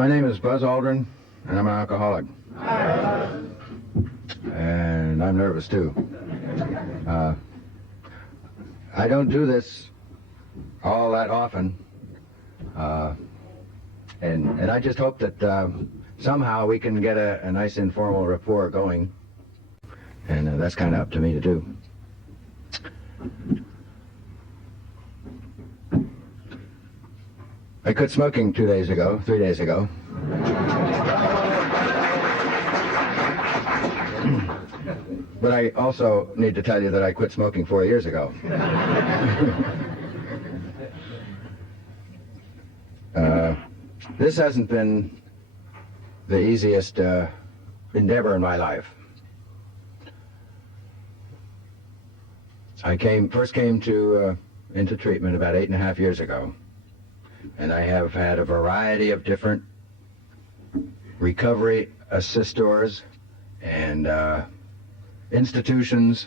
My name is Buzz Aldrin, and I'm an alcoholic. And I'm nervous, too. I don't do this all that often. And I just hope that somehow we can get a nice informal rapport going. And that's kind of up to me to do. I quit smoking 3 days ago. But I also need to tell you that I quit smoking 4 years ago. This hasn't been the easiest endeavor in my life. I first came into treatment about 8.5 years ago, and I have had a variety of different recovery assistors and institutions,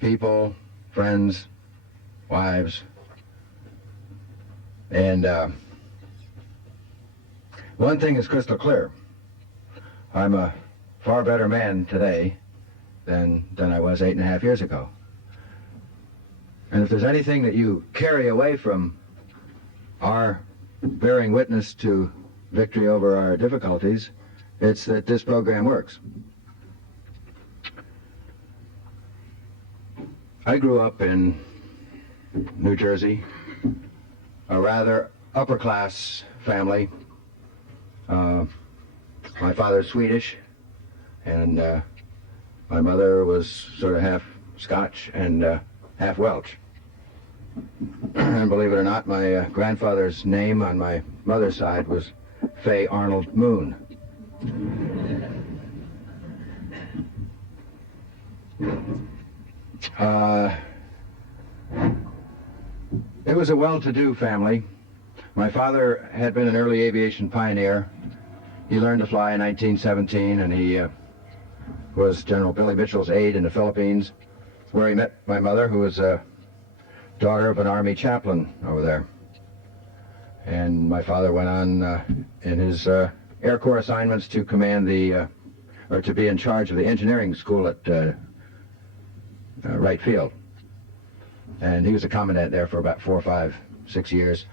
people, friends, wives, and one thing is crystal clear. I'm a far better man today than I was 8.5 years ago. And if there's anything that you carry away from our bearing witness to victory over our difficulties, it's that this program works. I grew up in New Jersey, a rather upper-class family. My father's Swedish, and my mother was sort of half Scotch and half Welsh. And believe it or not, my grandfather's name on my mother's side was Fay Arnold Moon. It was a well-to-do family. My father had been an early aviation pioneer. He learned to fly in 1917, and he was General Billy Mitchell's aide in the Philippines, where he met my mother, who was a daughter of an Army chaplain over there. And my father went on in his Air Corps assignments to command or to be in charge of the engineering school at Wright Field. And he was a commandant there for about 4, 5, 6 years.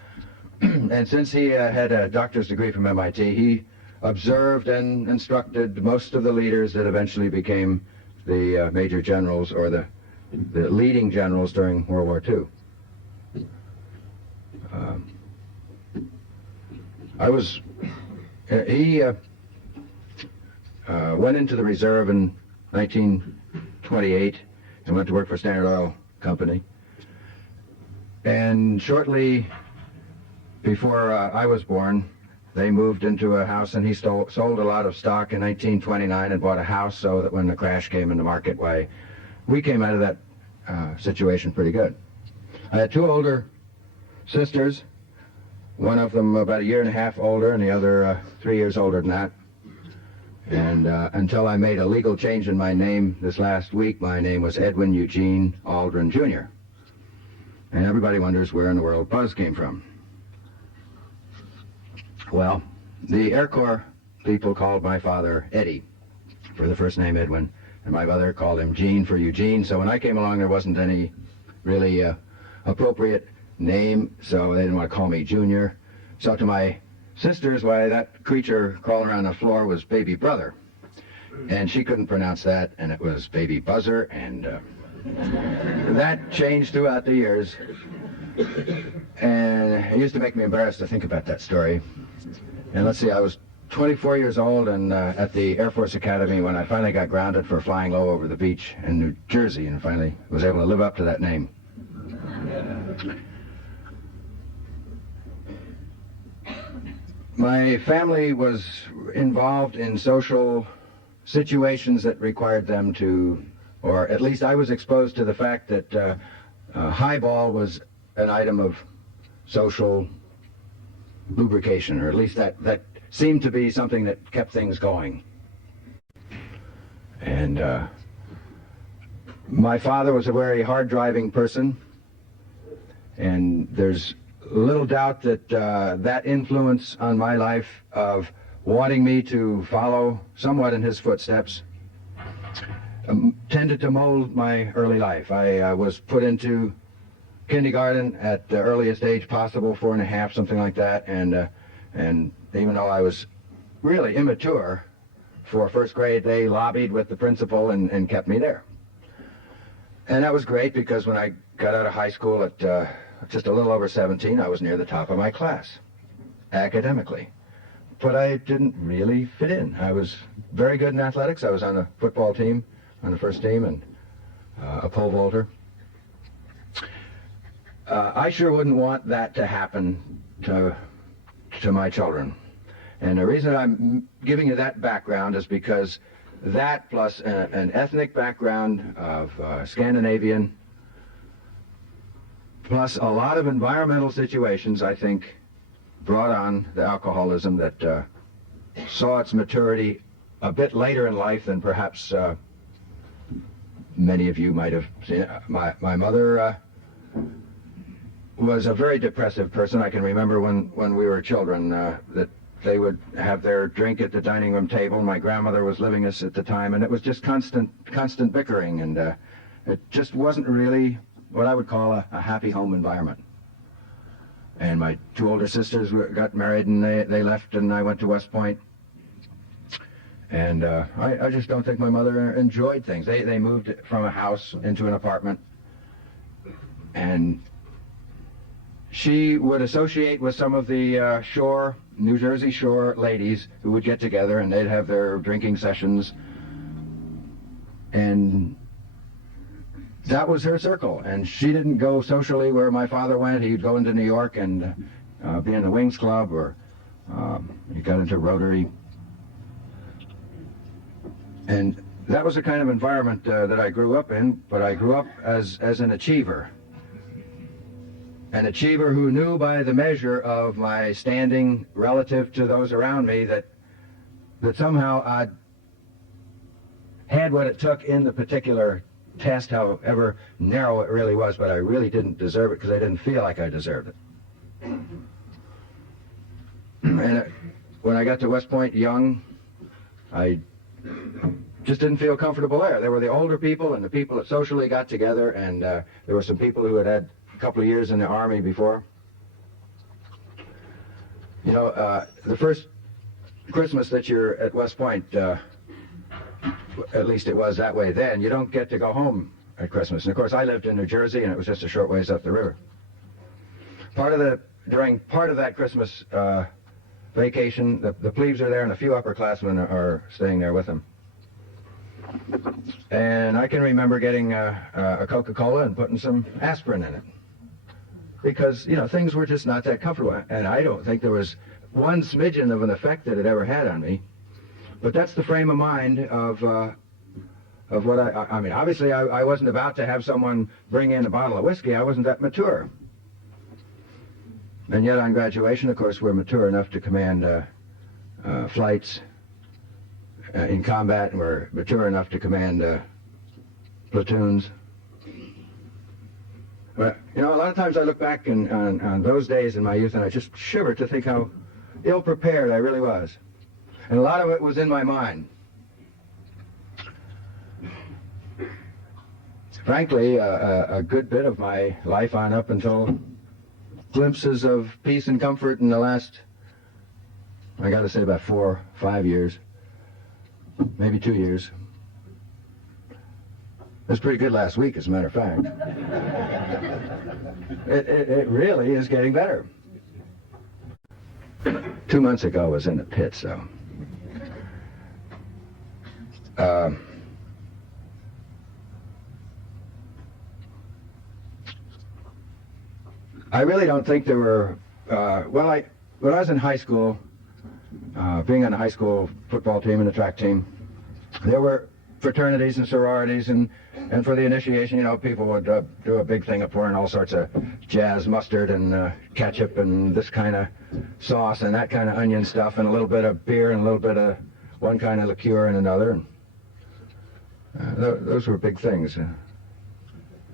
And since he had a doctor's degree from MIT, he observed and instructed most of the leaders that eventually became the major generals or the leading generals during World War II. He went into the reserve in 1928 and went to work for Standard Oil Company. And shortly before I was born, they moved into a house, and he sold a lot of stock in 1929 and bought a house, so that when the crash came in the market, we came out of that situation pretty good. I had 2 older sisters, one of them about 1.5 years older and the other 3 years older than that. And until I made a legal change in my name this last week, my name was Edwin Eugene Aldrin, Jr. And everybody wonders where in the world Buzz came from. Well, the Air Corps people called my father Eddie for the first name Edwin, and my mother called him Gene for Eugene. So when I came along, there wasn't any really appropriate name, so they didn't want to call me Junior. So to my sisters, why, that creature crawling around the floor was Baby Brother, and she couldn't pronounce that, and it was Baby Buzzer, and that changed throughout the years. And it used to make me embarrassed to think about that story. And let's see, I was 24 years old and at the Air Force Academy when I finally got grounded for flying low over the beach in New Jersey, and finally was able to live up to that name. My family was involved in social situations that required them to, or at least I was exposed to the fact that highball was an item of social lubrication, or at least that seemed to be something that kept things going. And my father was a very hard-driving person, and there's little doubt that that influence on my life of wanting me to follow somewhat in his footsteps tended to mold my early life. I was put into kindergarten at the earliest age possible, 4 and a half, something like that, and even though I was really immature for first grade, they lobbied with the principal and kept me there. And that was great because when I got out of high school at just a little over 17, I was near the top of my class, academically. But I didn't really fit in. I was very good in athletics. I was on a football team, on the first team, and a pole vaulter. I sure wouldn't want that to happen to my children. And the reason I'm giving you that background is because that plus an ethnic background of Scandinavian, plus a lot of environmental situations, I think, brought on the alcoholism that saw its maturity a bit later in life than perhaps many of you might have seen. My mother was a very depressive person. I can remember when we were children that they would have their drink at the dining room table. My grandmother was living us at the time, and it was just constant bickering, and it just wasn't really what I would call a happy home environment. And my 2 older sisters got married, and they left, and I went to West Point. And I just don't think my mother enjoyed things. They moved from a house into an apartment, and she would associate with some of the New Jersey Shore ladies who would get together, and they'd have their drinking sessions, and that was her circle. And she didn't go socially where my father went. He'd go into New York and be in the Wings Club, or he got into Rotary. And that was the kind of environment that I grew up in, but I grew up as an achiever. An achiever who knew by the measure of my standing relative to those around me that somehow I had what it took in the particular test, however narrow it really was, but I really didn't deserve it because I didn't feel like I deserved it. And when I got to West Point young, I just didn't feel comfortable there. There were the older people and the people that socially got together, and there were some people who had couple of years in the Army before. You know, the first Christmas that you're at West Point, at least it was that way then, you don't get to go home at Christmas. And of course I lived in New Jersey, and it was just a short ways up the river. During part of that Christmas vacation, the plebes are there and a few upperclassmen are staying there with them. And I can remember getting a Coca-Cola and putting some aspirin in it, because, you know, things were just not that comfortable. And I don't think there was one smidgen of an effect that it ever had on me. But that's the frame of mind of what I mean, obviously I wasn't about to have someone bring in a bottle of whiskey. I wasn't that mature. And yet on graduation, of course, we're mature enough to command flights in combat, and we're mature enough to command platoons. But, you know, a lot of times I look back on those days in my youth, and I just shiver to think how ill-prepared I really was. And a lot of it was in my mind. Frankly, a good bit of my life on up until glimpses of peace and comfort in the last, I got to say, about 4 or 5 years, maybe 2 years. It was pretty good last week, as a matter of fact. It really is getting better. 2 months ago I was in the pit, so. I really don't think there were, when I was in high school, being on the high school football team and the track team, there were fraternities and sororities, and for the initiation, you know, people would do a big thing of pouring all sorts of jazz mustard and ketchup and this kind of sauce and that kind of onion stuff, and a little bit of beer and a little bit of one kind of liqueur and another. Those were big things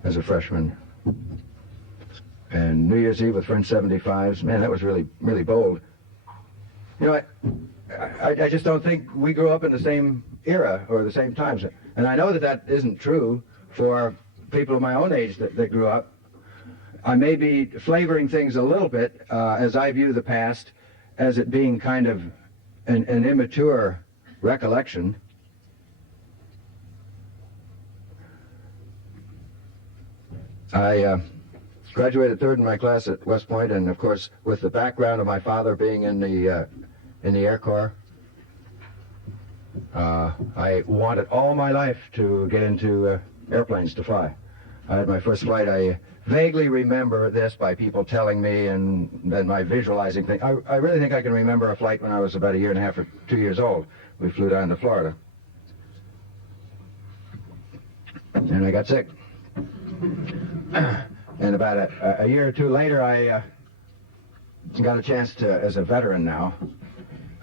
as a freshman. and New Year's Eve with French 75s. Man, that was really, really bold. You know, I just don't think we grew up in the same era or the same times. And I know that that isn't true for people of my own age that grew up. I may be flavoring things a little bit as I view the past as it being kind of an immature recollection. I graduated third in my class at West Point, and of course, with the background of my father being in the Air Corps, I wanted all my life to get into airplanes to fly. I had my first flight. I vaguely remember this by people telling me, and then my visualizing thing. I really think I can remember a flight when I was about 1.5 or 2 years old. We flew down to Florida, and I got sick. And about a year or two later, I got a chance to, as a veteran now,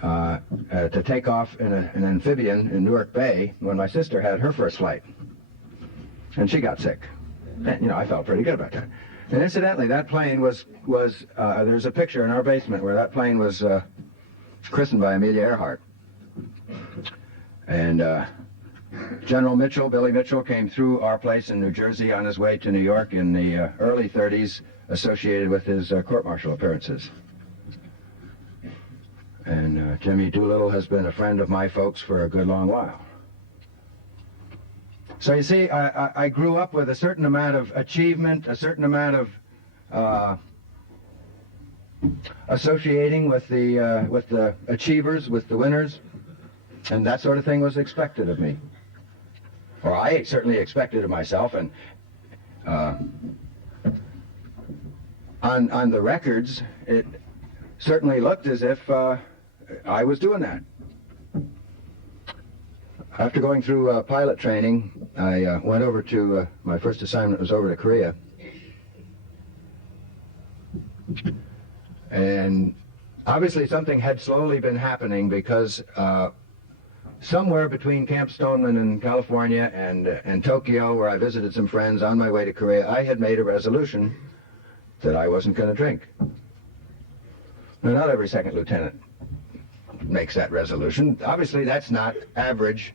to take off in an amphibian in Newark Bay when my sister had her first flight. And she got sick. And, you know, I felt pretty good about that. And incidentally, that plane was there's a picture in our basement where that plane was christened by Amelia Earhart. And General Mitchell, Billy Mitchell, came through our place in New Jersey on his way to New York in the early 30s, associated with his court-martial appearances. And Jimmy Doolittle has been a friend of my folks for a good long while. So you see, I grew up with a certain amount of achievement, a certain amount of associating with the achievers, with the winners, and that sort of thing was expected of me. Or I certainly expected of myself, and on the records, it certainly looked as if I was doing that. After going through pilot training, I went over to, my first assignment was over to Korea. And obviously something had slowly been happening because somewhere between Camp Stoneman in California and Tokyo, where I visited some friends on my way to Korea, I had made a resolution that I wasn't going to drink. Now, not every second lieutenant makes that resolution. Obviously, that's not average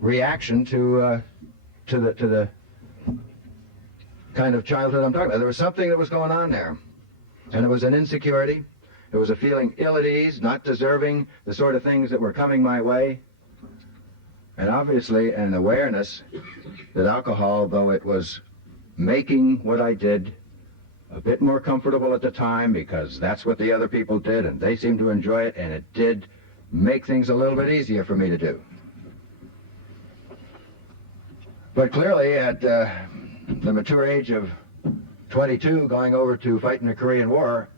reaction to the kind of childhood I'm talking about. There was something that was going on there, and it was an insecurity. It was a feeling ill at ease, not deserving the sort of things that were coming my way, and obviously an awareness that alcohol, though it was making what I did a bit more comfortable at the time because that's what the other people did and they seemed to enjoy it, and it did make things a little bit easier for me to do. But clearly at the mature age of 22, going over to fight in the Korean War,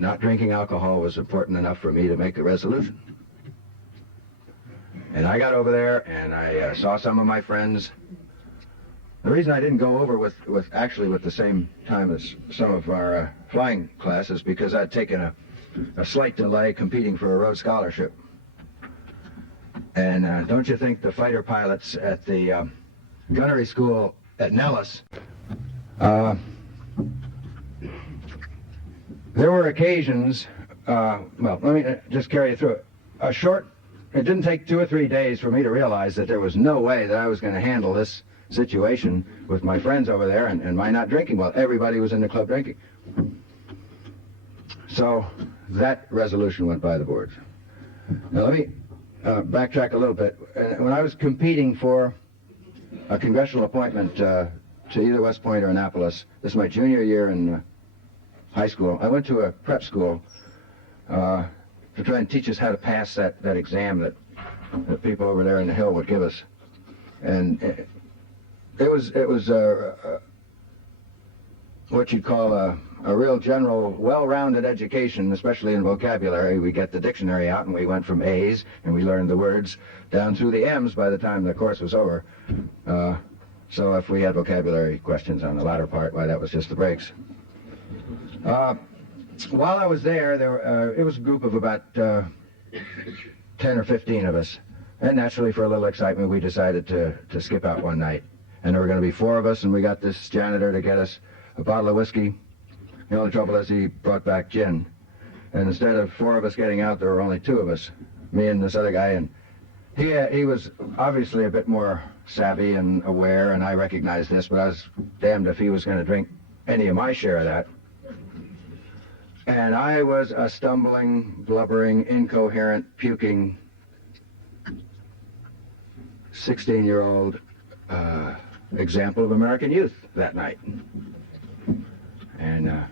not drinking alcohol was important enough for me to make a resolution. And I got over there and I saw some of my friends. The reason I didn't go over with the same time as some of our flying class is because I'd taken a slight delay competing for a Rhodes Scholarship. And don't you think the fighter pilots at the gunnery school at Nellis, there were occasions, well, let me just carry you through it. It didn't take 2 or 3 days for me to realize that there was no way that I was going to handle this situation with my friends over there and my not drinking well. Everybody was in the club drinking. So that resolution went by the boards. Now let me backtrack a little bit. When I was competing for a congressional appointment to either West Point or Annapolis, this is my junior year in high school, I went to a prep school to try and teach us how to pass that exam that people over there in the hill would give us. And it was what you'd call a real general, well-rounded education, especially in vocabulary. We get the dictionary out, and we went from A's, and we learned the words, down through the M's by the time the course was over. So if we had vocabulary questions on the latter part, why, that was just the breaks. While I was there, it was a group of about 10 or 15 of us. And naturally, for a little excitement, we decided to skip out one night. And there were going to be 4 of us, and we got this janitor to get us a bottle of whiskey. The only trouble is he brought back gin. And instead of 4 of us getting out, there were only 2 of us, me and this other guy. And he was obviously a bit more savvy and aware, and I recognized this, but I was damned if he was going to drink any of my share of that. And I was a stumbling, blubbering, incoherent, puking 16-year-old example of American youth that night. And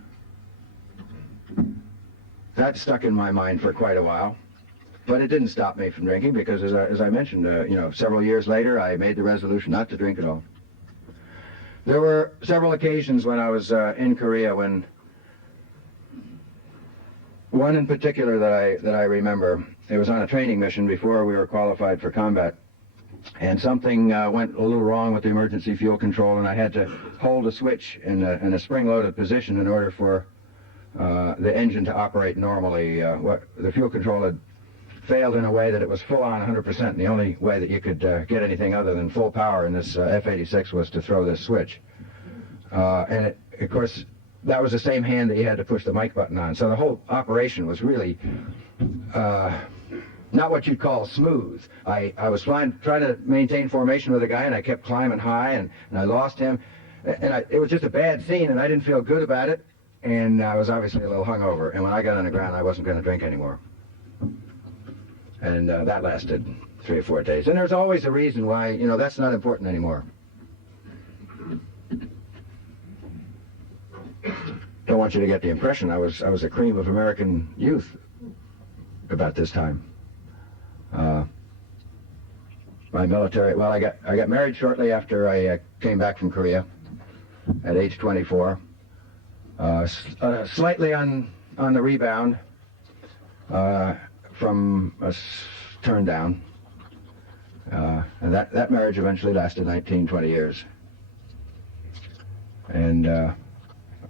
that stuck in my mind for quite a while. But it didn't stop me from drinking because, as I mentioned, several years later, I made the resolution not to drink at all. There were several occasions when I was in Korea when one in particular that I remember, it was on a training mission before we were qualified for combat, and something went a little wrong with the emergency fuel control, and I had to hold a switch in a spring-loaded position in order for the engine to operate normally. The fuel control had failed in a way that it was full on 100%, and the only way that you could get anything other than full power in this F-86 was to throw this switch. And of course, that was the same hand that you had to push the mic button on. So the whole operation was really not what you'd call smooth. I was trying to maintain formation with a guy, and I kept climbing high, and I lost him. And it was just a bad scene, and I didn't feel good about it, and I was obviously a little hungover. And when I got on the ground, I wasn't going to drink anymore. And that lasted 3 or 4 days. And there's always a reason why, that's not important anymore. Don't want you to get the impression I was a cream of American youth about this time. My military, well, I got married shortly after I came back from Korea at age 24. Slightly on the rebound from a turn down. And that marriage eventually lasted 19, 20 years. And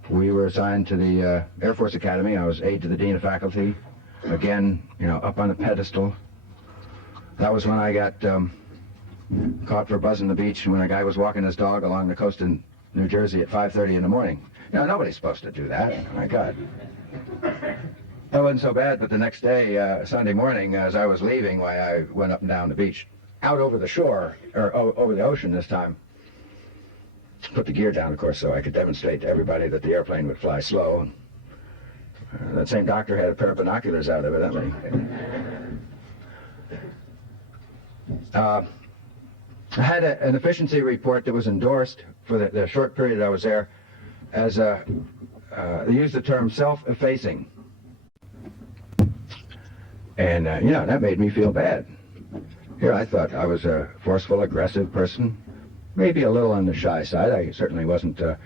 we were assigned to the Air Force Academy. I was aide to the Dean of Faculty. Again, up on a pedestal. That was when I got caught for buzzing the beach when a guy was walking his dog along the coast in New Jersey at 5:30 in the morning. Nobody's supposed to do that. Oh, my God. That wasn't so bad, but the next day, Sunday morning, as I was leaving, I went up and down the beach, out over the shore, or over the ocean this time. Put the gear down, of course, so I could demonstrate to everybody that the airplane would fly slow. That same doctor had a pair of binoculars out, evidently. I had an efficiency report that was endorsed for the short period I was there as they used the term self-effacing. And, that made me feel bad. Here I thought I was a forceful, aggressive person, maybe a little on the shy side. I certainly wasn't the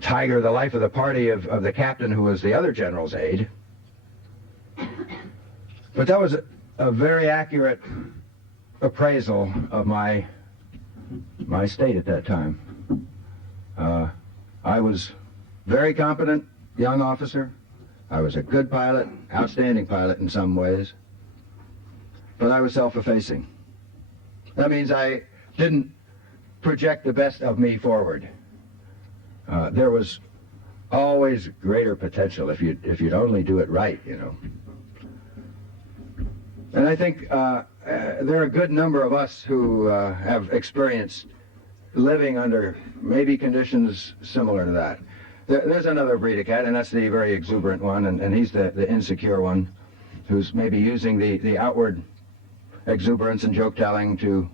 tiger, the life of the party of the captain who was the other general's aide. But that was a very accurate appraisal of my state at that time. I was very competent young officer. I was a good pilot, outstanding pilot in some ways, but I was self-effacing. That means I didn't project the best of me forward. There was always greater potential if you'd only do it right, And I think there are a good number of us who have experienced living under maybe conditions similar to that. There's another breed of cat, and that's the very exuberant one, and he's the insecure one, who's maybe using the outward exuberance and joke-telling to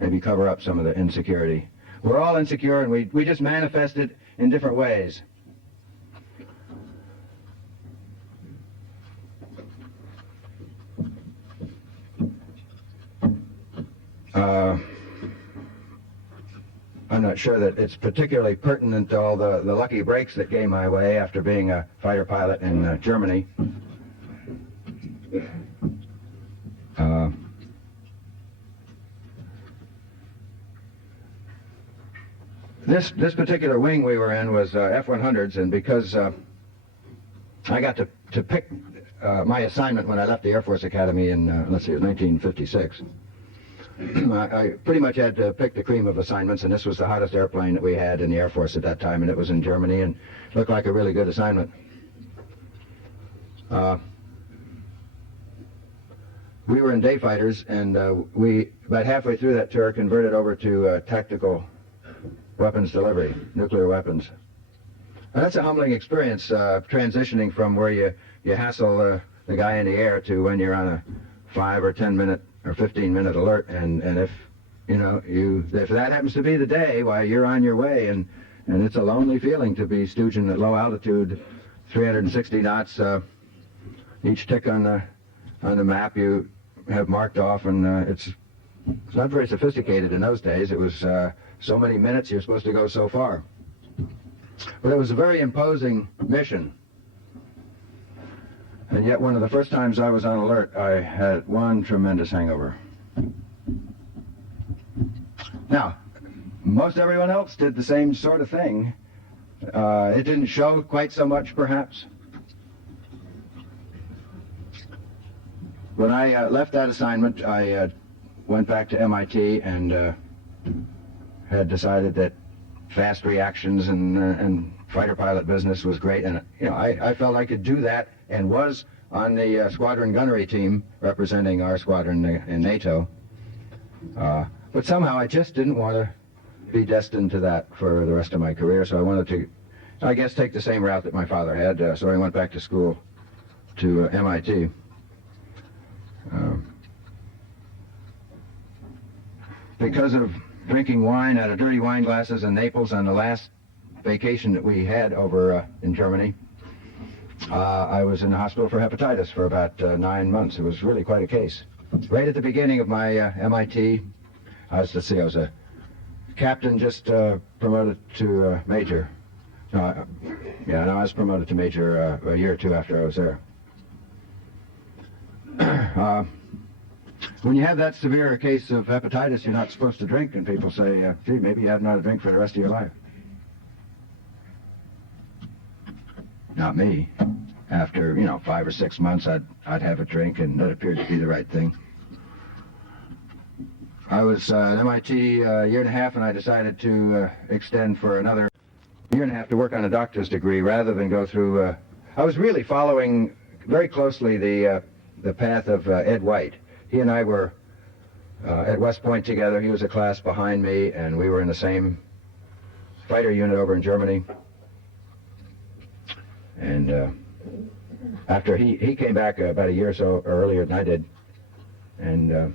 maybe cover up some of the insecurity. We're all insecure, and we just manifest it in different ways. I'm not sure that it's particularly pertinent to all the lucky breaks that came my way after being a fighter pilot in Germany. This particular wing we were in was F-100s, and because I got to pick my assignment when I left the Air Force Academy in, it was 1956, I pretty much had to pick the cream of assignments, and this was the hottest airplane that we had in the Air Force at that time, and it was in Germany, and looked like a really good assignment. We were in day fighters, and we, about halfway through that tour, converted over to tactical weapons delivery, nuclear weapons. And that's a humbling experience, transitioning from where you hassle the guy in the air to when you're on a 5 or 10 minute or 15-minute alert, and if if that happens to be the day, why, you're on your way, and it's a lonely feeling to be stooging at low altitude, 360 knots. Each tick on the map you have marked off, and it's not very sophisticated in those days. It was so many minutes, you're supposed to go so far. But it was a very imposing mission. And yet, one of the first times I was on alert, I had one tremendous hangover. Now, most everyone else did the same sort of thing. It didn't show quite so much, perhaps. When I left that assignment, I went back to MIT and had decided that fast reactions and fighter pilot business was great, and I felt I could do that, and was on the squadron gunnery team representing our squadron in NATO. But somehow I just didn't want to be destined to that for the rest of my career, so I wanted to, I guess, take the same route that my father had, so I went back to school to MIT. Because of drinking wine out of dirty wine glasses in Naples on the last vacation that we had over in Germany, I was in the hospital for hepatitis for about 9 months. It was really quite a case. Right at the beginning of my MIT, I was a captain, just promoted to major. I was promoted to major a year or two after I was there. When you have that severe a case of hepatitis, you're not supposed to drink, and people say, gee, maybe you have not a drink for the rest of your life. Not me. After, 5 or 6 months, I'd have a drink, and that appeared to be the right thing. I was at MIT a year and a half, and I decided to extend for another year and a half to work on a doctor's degree rather than go through... I was really following very closely the path of Ed White. He and I were at West Point together. He was a class behind me, and we were in the same fighter unit over in Germany. And after he came back about a year or so earlier than I did, and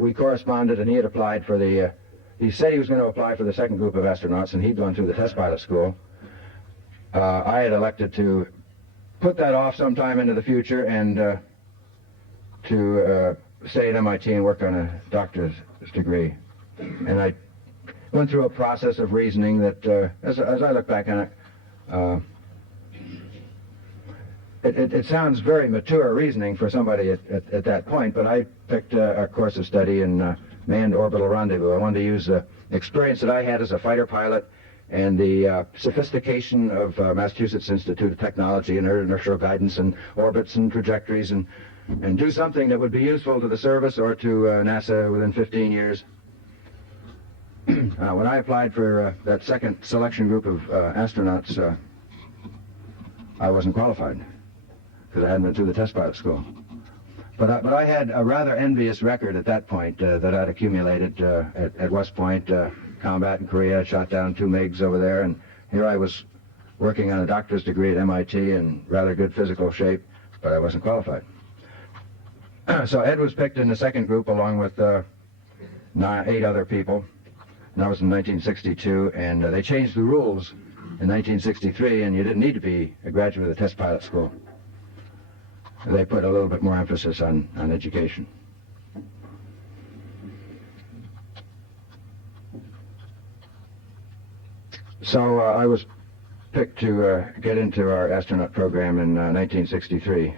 we corresponded, and he had applied for the. He said he was going to apply for the second group of astronauts, and he'd gone through the test pilot school. I had elected to put that off sometime into the future and to stay at MIT and work on a doctor's degree. And I went through a process of reasoning that, as I look back on it, it sounds very mature reasoning for somebody at that point, but I picked a course of study in manned orbital rendezvous. I wanted to use the experience that I had as a fighter pilot and the sophistication of Massachusetts Institute of Technology and inertial guidance and orbits and trajectories, and do something that would be useful to the service or to NASA within 15 years. When I applied for that second selection group of astronauts, I wasn't qualified because I hadn't been through the test pilot school. But I had a rather envious record at that point that I'd accumulated at West Point, combat in Korea. I shot down 2 MiGs over there, and here I was working on a doctor's degree at MIT in rather good physical shape, but I wasn't qualified. So Ed was picked in the second group along with 8 other people. And that was in 1962, and they changed the rules in 1963, and you didn't need to be a graduate of the test pilot school. They put a little bit more emphasis on education. So I was picked to get into our astronaut program in 1963.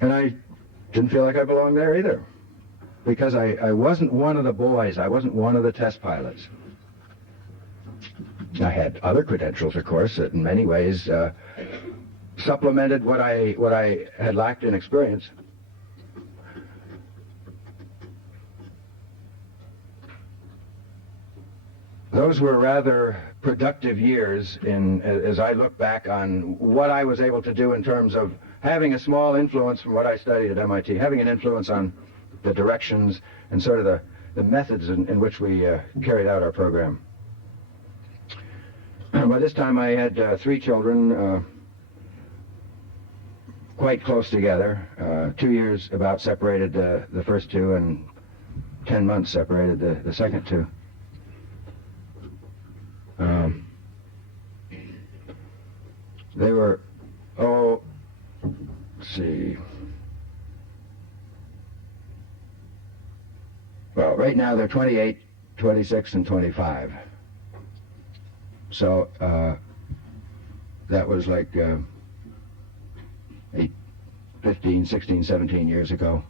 And I didn't feel like I belonged there either, because I wasn't one of the boys. I wasn't one of the test pilots. I had other credentials, of course, that in many ways supplemented what I had lacked in experience. those were rather productive years as I look back on what I was able to do in terms of having a small influence from what I studied at MIT, having an influence on the directions and sort of the methods in which we carried out our program. By this time I had 3 children, quite close together, 2 years about separated the first 2, and 10 months separated the second 2. They were, let's see. Well, right now they're 28, 26, and 25. So that was like 15, 16, 17 years ago.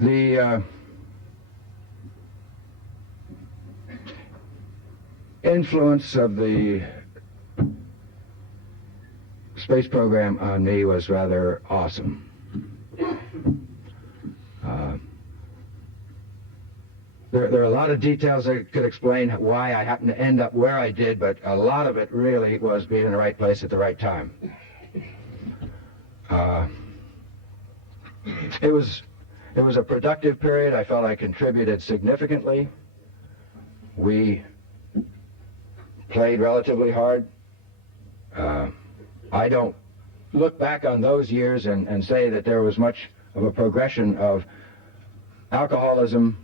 The influence of the space program on me was rather awesome. There are a lot of details that could explain why I happened to end up where I did, but a lot of it really was being in the right place at the right time. It was a productive period. I felt I contributed significantly. We played relatively hard. I don't look back on those years and say that there was much of a progression of alcoholism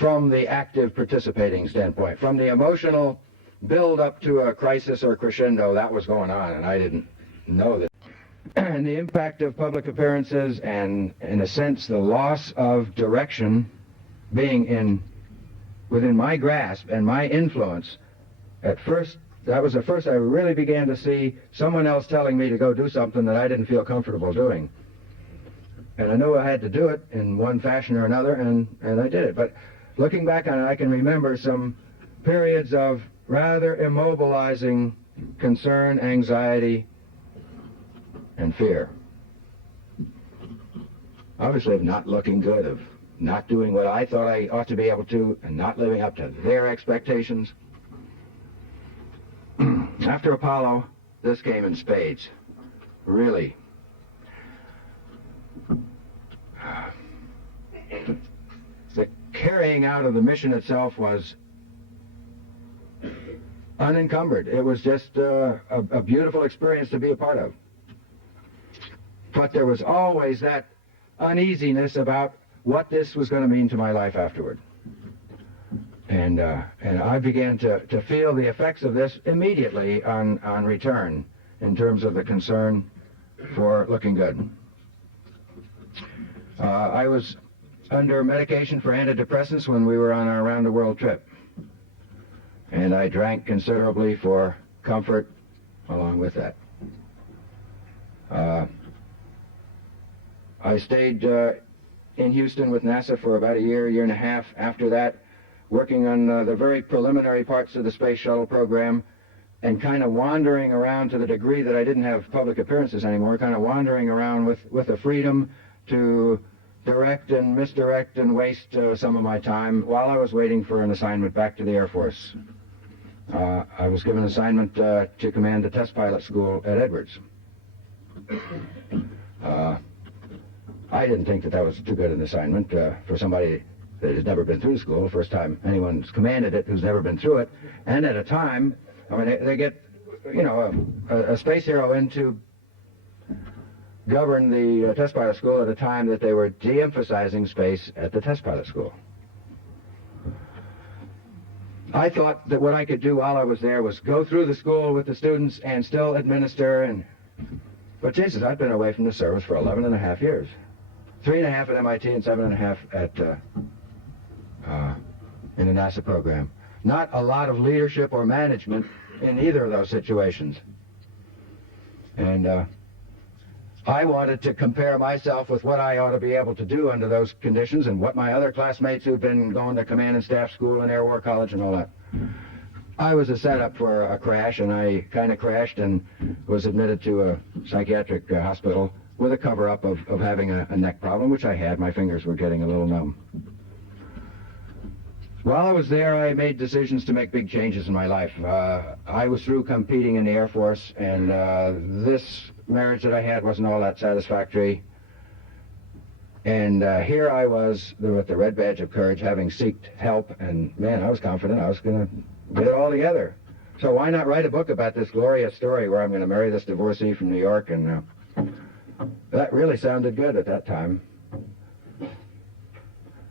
from the active participating standpoint. From the emotional build up to a crisis or crescendo, that was going on, and I didn't know that. And the impact of public appearances and, in a sense, the loss of direction being within my grasp and my influence, at first, that was the first I really began to see someone else telling me to go do something that I didn't feel comfortable doing. And I knew I had to do it in one fashion or another, and I did it. But looking back on it, I can remember some periods of rather immobilizing concern, anxiety, and fear. Obviously of not looking good, of not doing what I thought I ought to be able to, and not living up to their expectations. After Apollo, this came in spades. Really. The carrying out of the mission itself was unencumbered. It was just a beautiful experience to be a part of. But there was always that uneasiness about what this was going to mean to my life afterward. And I began to feel the effects of this immediately on return in terms of the concern for looking good. I was under medication for antidepressants when we were on our round-the-world trip. And I drank considerably for comfort along with that. I stayed in Houston with NASA for about a year and a half after that, working on the very preliminary parts of the space shuttle program, and kind of wandering around to the degree that I didn't have public appearances anymore, kind of wandering around with the freedom to direct and misdirect and waste some of my time while I was waiting for an assignment back to the Air Force. I was given an assignment to command a test pilot school at Edwards. I didn't think that was too good an assignment for somebody that has never been through school, the first time anyone's commanded it who's never been through it. And at a time, I mean, they get, you know, a space hero in to govern the test pilot school at a time that they were de-emphasizing space at the test pilot school. I thought that what I could do while I was there was go through the school with the students and still administer, but Jesus, I'd been away from the service for 11 and a half years. 3.5 at MIT and 7.5 at in the NASA program. Not a lot of leadership or management in either of those situations. And I wanted to compare myself with what I ought to be able to do under those conditions and what my other classmates who'd been going to command and staff school and Air War College and all that. I was a setup for a crash, and I kind of crashed and was admitted to a psychiatric hospital with a cover-up of having a neck problem, which I had. My fingers were getting a little numb. While I was there, I made decisions to make big changes in my life. I was through competing in the Air Force, and this marriage that I had wasn't all that satisfactory. And here I was with the red badge of courage, having sought help, and man, I was confident I was going to get it all together. So why not write a book about this glorious story where I'm going to marry this divorcee from New York? And that really sounded good at that time.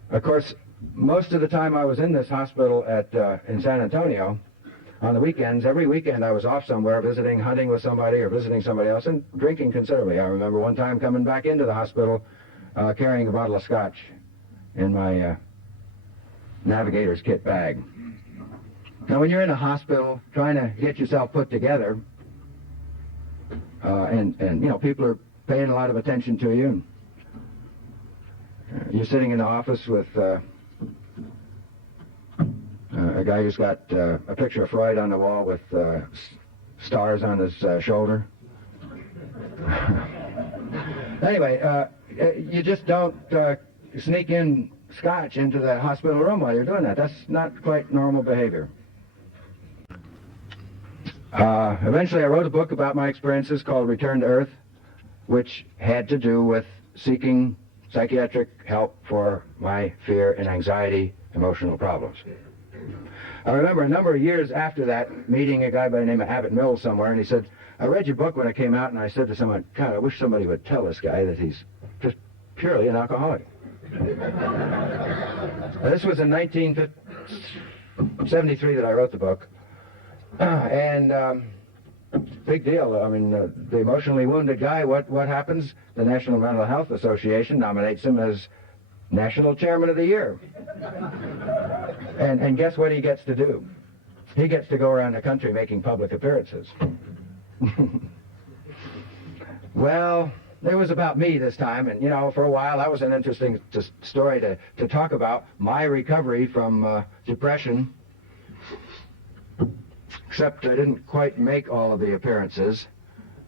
Of course, most of the time I was in this hospital in San Antonio, on the weekends, every weekend I was off somewhere visiting, hunting with somebody or visiting somebody else and drinking considerably. I remember one time coming back into the hospital carrying a bottle of scotch in my navigator's kit bag. Now, when you're in a hospital trying to get yourself put together, and you know, people are paying a lot of attention to you. You're sitting in the office with a guy who's got a picture of Freud on the wall with stars on his shoulder. Anyway, you just don't sneak in scotch into the hospital room while you're doing that. That's not quite normal behavior. Eventually I wrote a book about my experiences called Return to Earth, which had to do with seeking psychiatric help for my fear and anxiety emotional problems. I remember a number of years after that meeting a guy by the name of Abbott Mills somewhere, and he said, I read your book when it came out, and I said to someone, God, I wish somebody would tell this guy that he's just purely an alcoholic. This was in 1973 that I wrote the book. And big deal. I mean, the emotionally wounded guy, what happens? The National Mental Health Association nominates him as National Chairman of the Year. And guess what he gets to do? He gets to go around the country making public appearances. Well, it was about me this time, and you know, for a while that was an interesting story to talk about, my recovery from depression. Except I didn't quite make all of the appearances.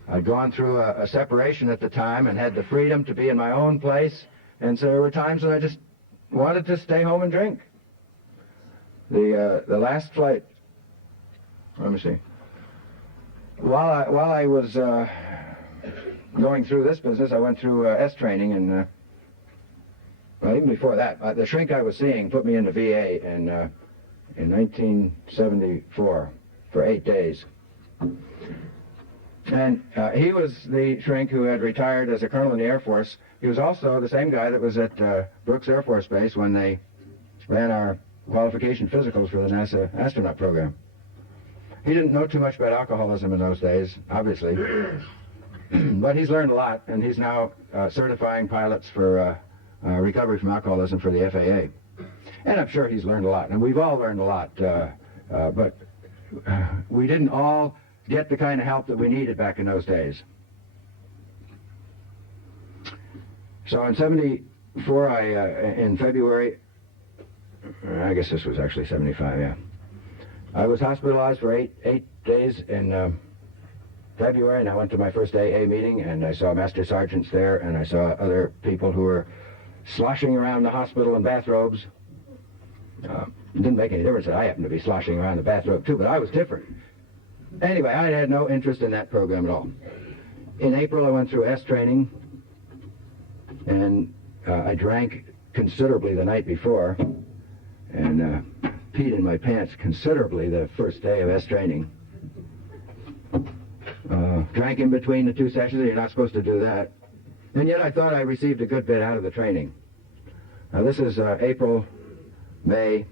I'd gone through a separation at the time and had the freedom to be in my own place, and so there were times when I just wanted to stay home and drink. The last flight, let me see. While I was going through this business, I went through S training, and well, even before that, the shrink I was seeing put me into VA in 1974 for 8 days. And he was the shrink who had retired as a colonel in the Air Force. He was also the same guy that was at Brooks Air Force Base when they ran our qualification physicals for the NASA astronaut program. He didn't know too much about alcoholism in those days, obviously, but he's learned a lot, and he's now certifying pilots for recovery from alcoholism for the FAA. And I'm sure he's learned a lot, and we've all learned a lot, but we didn't all get the kind of help that we needed back in those days. So in 74, in February, I guess this was actually 75, yeah. I was hospitalized for eight days in February, and I went to my first AA meeting, and I saw master sergeants there, and I saw other people who were sloshing around the hospital in bathrobes. It didn't make any difference that I happened to be sloshing around the bathrobe too, but I was different. Anyway, I had no interest in that program at all. In April, I went through S training, and I drank considerably the night before, and peed in my pants considerably the first day of S training. Drank in between the two sessions, and you're not supposed to do that. And yet I thought I received a good bit out of the training. Now this is April, May.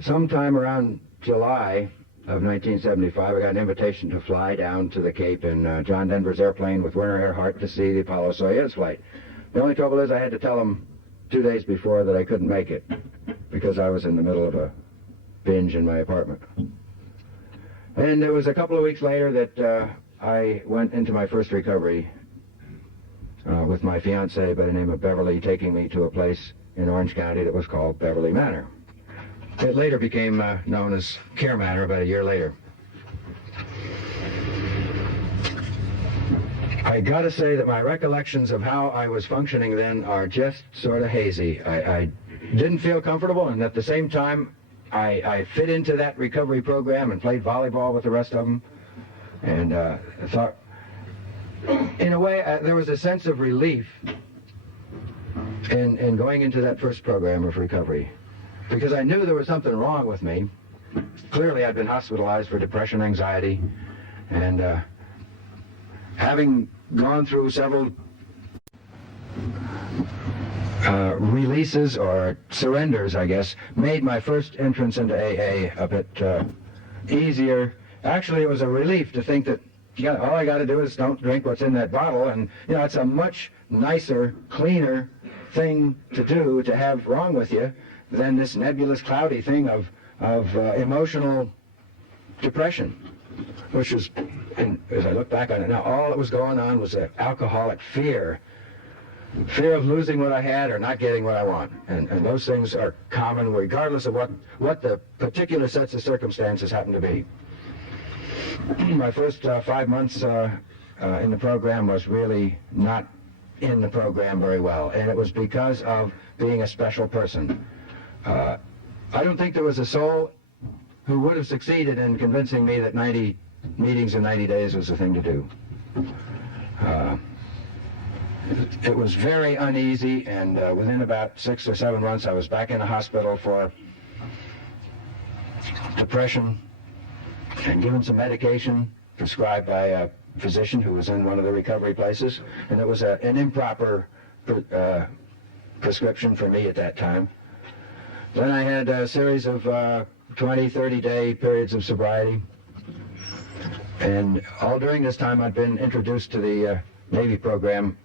Sometime around July of 1975, I got an invitation to fly down to the Cape in John Denver's airplane with Werner Erhard to see the Apollo Soyuz flight. The only trouble is I had to tell him 2 days before that I couldn't make it because I was in the middle of a binge in my apartment. And it was a couple of weeks later that I went into my first recovery with my fiancée by the name of Beverly, taking me to a place in Orange County that was called Beverly Manor. It later became known as Care Manor about a year later. I I gotta say that my recollections of how I was functioning then are just sort of hazy. I didn't feel comfortable, and at the same time, I fit into that recovery program and played volleyball with the rest of them. And I thought, in a way, there was a sense of relief in going into that first program of recovery, because I knew there was something wrong with me. Clearly, I'd been hospitalized for depression, anxiety, and having gone through several releases or surrenders, I guess, made my first entrance into AA a bit easier. Actually, it was a relief to think that all I got to do is don't drink what's in that bottle, and it's a much nicer, cleaner thing to do to have wrong with you than this nebulous, cloudy thing of emotional depression, which is, and as I look back on it now, all that was going on was an alcoholic fear of losing what I had or not getting what I want. And those things are common regardless of what the particular sets of circumstances happen to be. My first 5 months in the program was really not in the program very well, and it was because of being a special person. I don't think there was a soul who would have succeeded in convincing me that 90 meetings in 90 days was the thing to do. It was very uneasy, and within about 6 or 7 months I was back in the hospital for depression and given some medication prescribed by a physician who was in one of the recovery places, and it was an improper prescription for me at that time. Then I had a series of 20, 30-day periods of sobriety, and all during this time I'd been introduced to the Navy program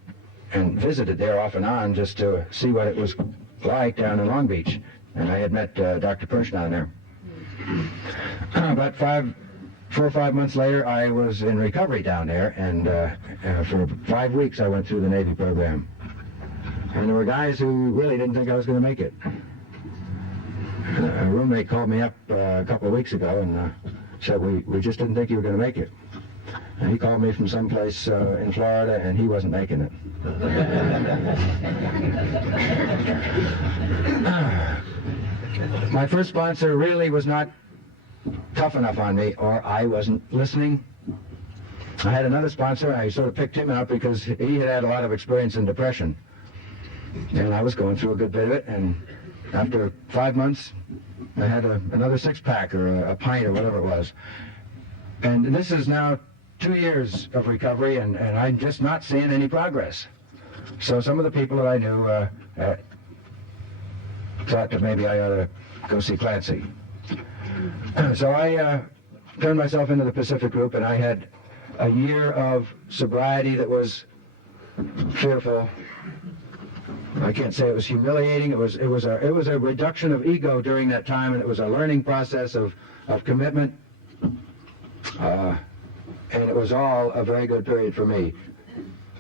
and visited there off and on just to see what it was like down in Long Beach, and I had met Dr. Persh down there. About 4 or 5 months later, I was in recovery down there, and for 5 weeks I went through the Navy program. And there were guys who really didn't think I was going to make it. A roommate called me up a couple of weeks ago and said, we just didn't think you were going to make it. And he called me from someplace in Florida, and he wasn't making it. My first sponsor really was not tough enough on me, or I wasn't listening. I had another sponsor. I sort of picked him out because he had a lot of experience in depression, and I was going through a good bit of it. And after 5 months, I had another six-pack or a pint or whatever it was. And this is now 2 years of recovery, and I'm just not seeing any progress. So some of the people that I knew thought that maybe I ought to go see Clancy. So I turned myself into the Pacific Group, and I had a year of sobriety that was fearful. I can't say it was humiliating. It was a reduction of ego during that time, and it was a learning process of commitment. And it was all a very good period for me.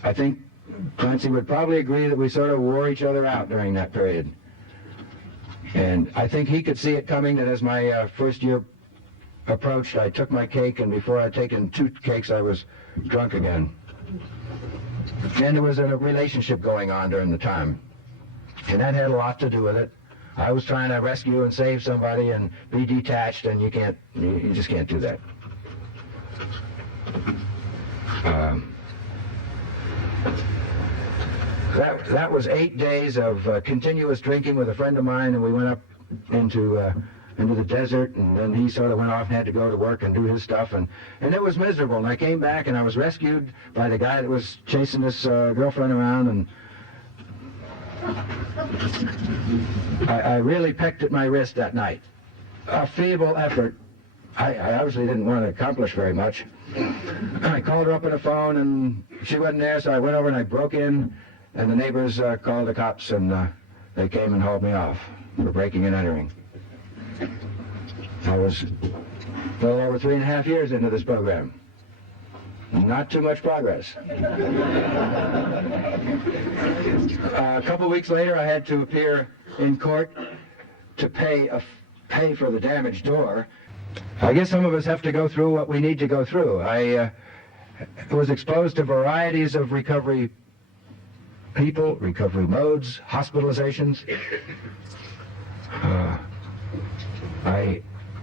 I think Clancy would probably agree that we sort of wore each other out during that period. And I think he could see it coming, that as my first year approached, I took my cake, and before I'd taken 2 cakes, I was drunk again. And there was a relationship going on during the time, and that had a lot to do with it. I was trying to rescue and save somebody and be detached, and you just can't do that. That was 8 days of continuous drinking with a friend of mine, and we went up into the desert, and then he sort of went off and had to go to work and do his stuff, and it was miserable. And I came back, and I was rescued by the guy that was chasing this girlfriend around, and I really pecked at my wrist that night. A feeble effort. I obviously didn't want to accomplish very much. I called her up on the phone, and she wasn't there, so I went over and I broke in, and the neighbors called the cops, and they came and hauled me off for breaking and entering. I was a little over 3.5 years into this program. Not too much progress. A couple of weeks later, I had to appear in court to pay for the damaged door. I guess some of us have to go through what we need to go through. I was exposed to varieties of recovery people, recovery modes, hospitalizations.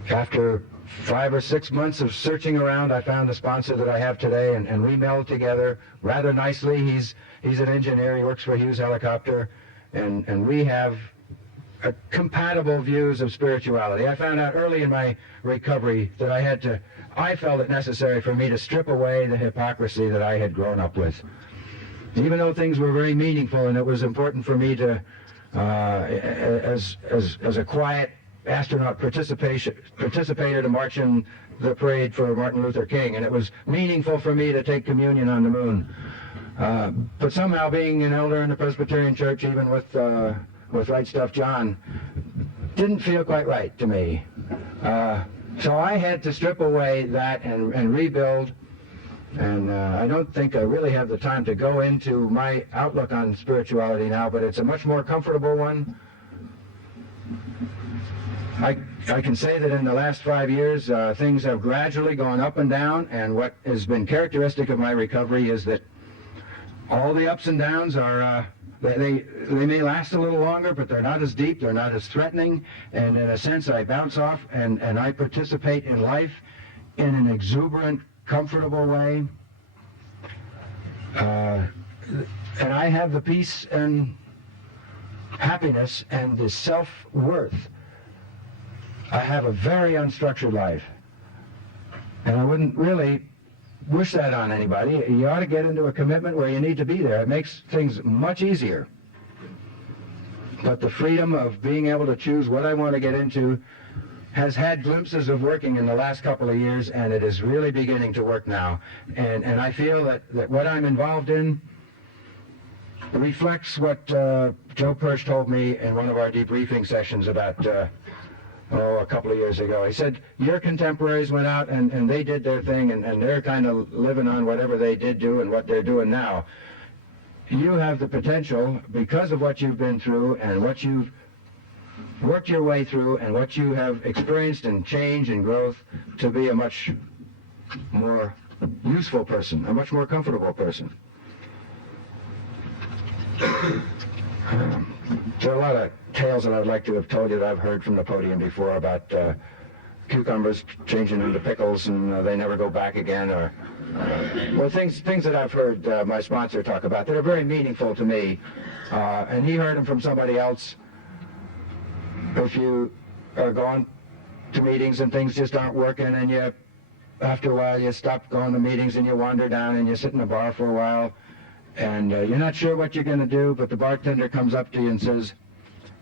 After 5 or 6 months of searching around, I found the sponsor that I have today, and we melded together rather nicely. He's an engineer. He works for Hughes Helicopter, and we have compatible views of spirituality. I found out early in my recovery that I felt it necessary for me to strip away the hypocrisy that I had grown up with. Even though things were very meaningful, and it was important for me to, as a quiet astronaut participator to march in the parade for Martin Luther King, and it was meaningful for me to take communion on the moon. But somehow, being an elder in the Presbyterian Church, even with Right Stuff John, didn't feel quite right to me. So I had to strip away that and rebuild. And I don't think I really have the time to go into my outlook on spirituality now, but it's a much more comfortable one. I can say that in the last 5 years, things have gradually gone up and down, and what has been characteristic of my recovery is that all the ups and downs are, they may last a little longer, but they're not as deep, they're not as threatening, and in a sense I bounce off and I participate in life in an exuberant, comfortable way. And I have the peace and happiness and the self-worth. I have a very unstructured life, and I wouldn't really wish that on anybody. You ought to get into a commitment where you need to be there. It makes things much easier. But the freedom of being able to choose what I want to get into has had glimpses of working in the last couple of years, and it is really beginning to work now. And I feel that what I'm involved in reflects what Joe Persh told me in one of our debriefing sessions about a couple of years ago. He said, your contemporaries went out and they did their thing, and they're kind of living on whatever they did do and what they're doing now. You have the potential, because of what you've been through and what you've worked your way through and what you have experienced in change and growth, to be a much more useful person, a much more comfortable person. There are a lot of tales that I'd like to have told you that I've heard from the podium before about cucumbers changing into pickles and they never go back again, or well, things that I've heard my sponsor talk about that are very meaningful to me, and he heard them from somebody else. If you are going to meetings and things just aren't working, and you, after a while, you stop going to meetings and you wander down and you sit in a bar for a while, and you're not sure what you're going to do, but the bartender comes up to you and says,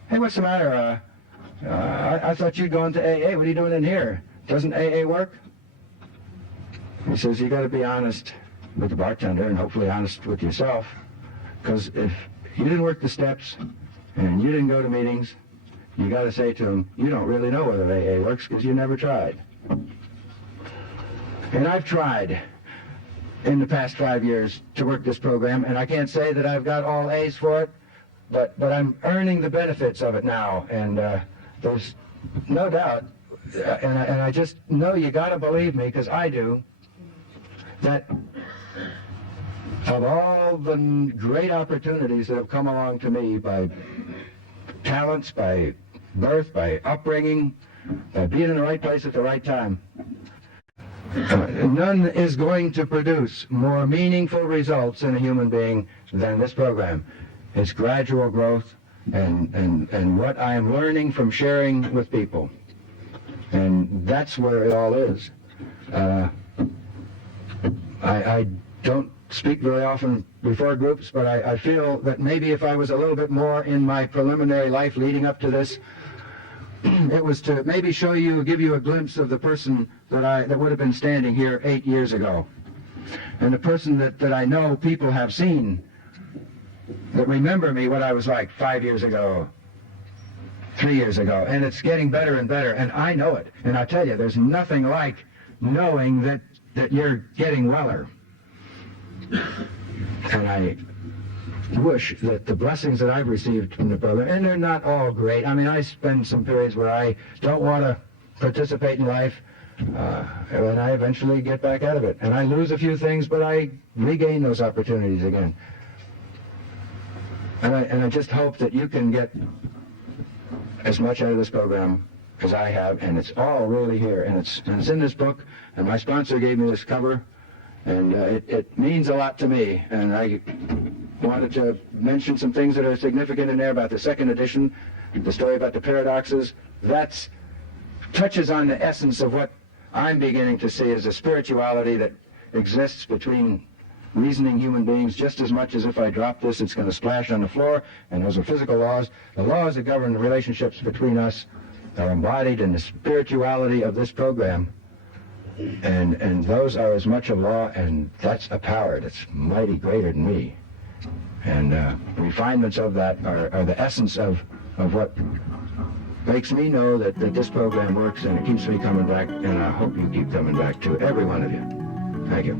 hey, what's the matter? I thought you'd go into AA. What are you doing in here? Doesn't AA work? He says, you got to be honest with the bartender and hopefully honest with yourself, because if you didn't work the steps and you didn't go to meetings, you got to say to him, you don't really know whether AA works because you never tried. And I've tried in the past 5 years to work this program, and I can't say that I've got all A's for it, but I'm earning the benefits of it now, and there's no doubt, and I just know you got to believe me, because I do, that of all the great opportunities that have come along to me by talents, by birth, by upbringing, by being in the right place at the right time, none is going to produce more meaningful results in a human being than this program. It's gradual growth and what I am learning from sharing with people. And that's where it all is. I don't speak very often before groups, but I feel that maybe if I was a little bit more in my preliminary life leading up to this, it was to maybe give you a glimpse of the person that would have been standing here 8 years ago. And the person that I know people have seen, that remember me what I was like 5 years ago, 3 years ago. And it's getting better and better, and I know it. And I tell you, there's nothing like knowing that you're getting weller. And I wish that the blessings that I've received from the program, and they're not all great. I mean, I spend some periods where I don't want to participate in life. And I eventually get back out of it. And I lose a few things, but I regain those opportunities again. And I just hope that you can get as much out of this program as I have, and it's all really here, and it's in this book, and my sponsor gave me this cover, and it means a lot to me, and I wanted to mention some things that are significant in there about the second edition, the story about the paradoxes. That touches on the essence of what I'm beginning to see as a spirituality that exists between reasoning human beings. Just as much as if I drop this, it's going to splash on the floor, and those are physical laws. The laws that govern the relationships between us are embodied in the spirituality of this program, and those are as much a law, and that's a power that's mighty greater than me. And refinements of that are the essence of what makes me know that this program works, and it keeps me coming back, and I hope you keep coming back too, every one of you. Thank you.